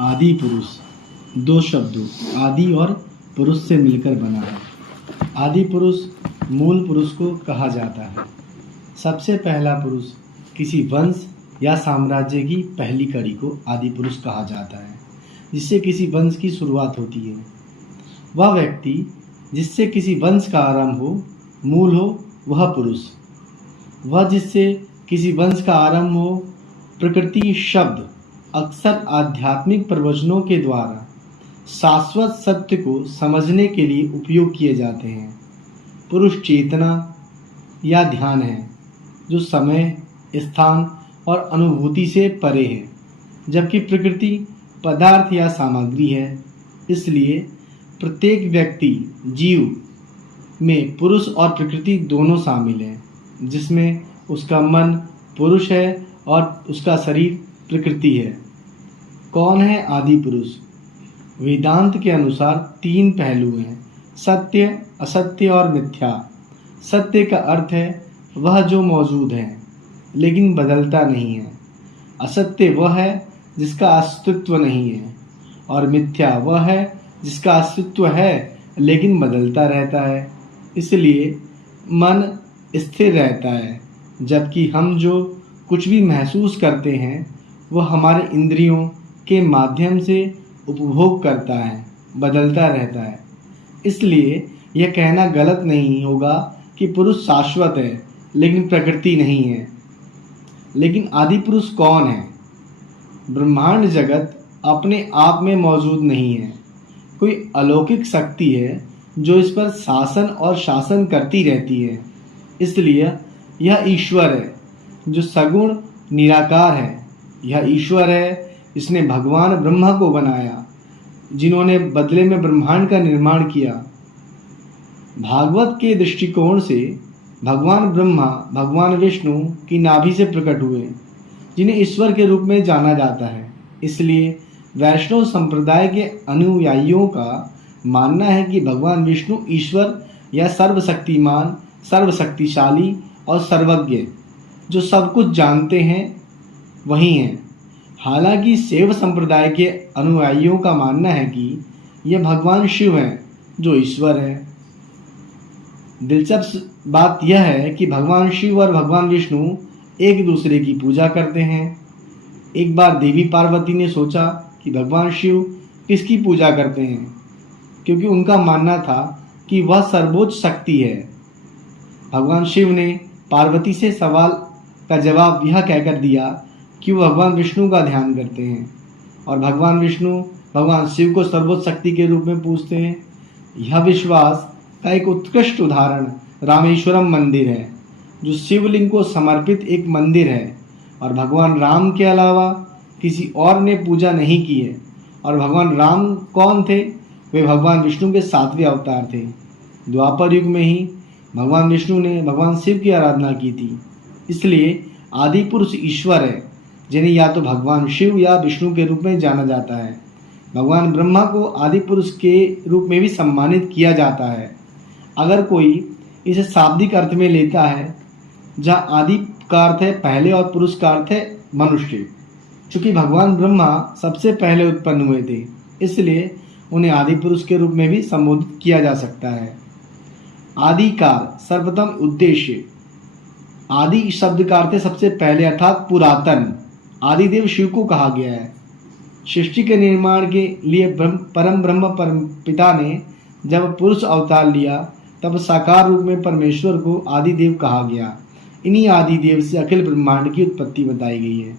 आदि पुरुष दो शब्दों आदि और पुरुष से मिलकर बना है। आदि पुरुष मूल पुरुष को कहा जाता है। सबसे पहला पुरुष किसी वंश या साम्राज्य की पहली कड़ी को आदि पुरुष कहा जाता है, जिससे किसी वंश की शुरुआत होती है। वह व्यक्ति जिससे किसी वंश का आरंभ हो, मूल हो, वह पुरुष। वह जिससे किसी वंश का आरंभ हो। प्रकृति शब्द अक्सर आध्यात्मिक प्रवचनों के द्वारा शाश्वत सत्य को समझने के लिए उपयोग किए जाते हैं। पुरुष चेतना या ध्यान है, जो समय, स्थान और अनुभूति से परे है, जबकि प्रकृति पदार्थ या सामग्री है। इसलिए प्रत्येक व्यक्ति जीव में पुरुष और प्रकृति दोनों शामिल हैं, जिसमें उसका मन पुरुष है और उसका शरीर प्रकृति है। कौन है आदि पुरुष? वेदांत के अनुसार तीन पहलू हैं: सत्य, असत्य और मिथ्या। सत्य का अर्थ है वह जो मौजूद है लेकिन बदलता नहीं है। असत्य वह है जिसका अस्तित्व नहीं है, और मिथ्या वह है जिसका अस्तित्व है लेकिन बदलता रहता है। इसलिए मन स्थिर रहता है, जबकि हम जो कुछ भी महसूस करते हैं वह हमारे इंद्रियों के माध्यम से उपभोग करता है, बदलता रहता है। इसलिए यह कहना गलत नहीं होगा कि पुरुष शाश्वत है लेकिन प्रकृति नहीं है। लेकिन आदि पुरुष कौन है? ब्रह्मांड जगत अपने आप में मौजूद नहीं है। कोई अलौकिक शक्ति है जो इस पर शासन और शासन करती रहती है। इसलिए यह ईश्वर है जो सगुण निराकार है। यह ईश्वर है इसने भगवान ब्रह्मा को बनाया, जिन्होंने बदले में ब्रह्मांड का निर्माण किया। भागवत के दृष्टिकोण से भगवान ब्रह्मा भगवान विष्णु की नाभि से प्रकट हुए, जिन्हें ईश्वर के रूप में जाना जाता है। इसलिए वैष्णव संप्रदाय के अनुयायियों का मानना है कि भगवान विष्णु ईश्वर या सर्वशक्तिमान, सर्वशक्तिशाली और सर्वज्ञ, जो सब कुछ जानते हैं, वही हैं। हालांकि शैव संप्रदाय के अनुयायियों का मानना है कि यह भगवान शिव हैं, जो ईश्वर है। दिलचस्प बात यह है कि भगवान शिव और भगवान विष्णु एक दूसरे की पूजा करते हैं। एक बार देवी पार्वती ने सोचा कि भगवान शिव किसकी पूजा करते हैं, क्योंकि उनका मानना था कि वह सर्वोच्च शक्ति है। भगवान शिव ने पार्वती से सवाल का जवाब यह कहकर दिया कि वह भगवान विष्णु का ध्यान करते हैं, और भगवान विष्णु भगवान शिव को सर्वोच्च शक्ति के रूप में पूजते हैं। यह विश्वास का एक उत्कृष्ट उदाहरण रामेश्वरम मंदिर है, जो शिवलिंग को समर्पित एक मंदिर है, और भगवान राम के अलावा किसी और ने पूजा नहीं की है। और भगवान राम कौन थे? वे भगवान विष्णु के 7वें अवतार थे। द्वापर युग में ही भगवान विष्णु ने भगवान शिव की आराधना की थी। इसलिए आदि पुरुष ईश्वर है, जिन्हें या तो भगवान शिव या विष्णु के रूप में जाना जाता है। भगवान ब्रह्मा को आदि पुरुष के रूप में भी सम्मानित किया जाता है। अगर कोई इसे शाब्दिक अर्थ में लेता है, जहाँ आदि का अर्थ है पहले और पुरुष का अर्थ है मनुष्य, चूँकि भगवान ब्रह्मा सबसे पहले उत्पन्न हुए थे, इसलिए उन्हें आदि पुरुष के रूप में भी संबोधित किया जा सकता है। आदिकार सर्वप्रथम उद्देश्य। आदि शब्द का अर्थ है सबसे पहले, अर्थात पुरातन। आदिदेव शिव को कहा गया है। सृष्टि के निर्माण के लिए परम ब्रह्म परम पिता ने जब पुरुष अवतार लिया, तब साकार रूप में परमेश्वर को आदिदेव कहा गया। इन्हीं आदिदेव से अखिल ब्रह्मांड की उत्पत्ति बताई गई है।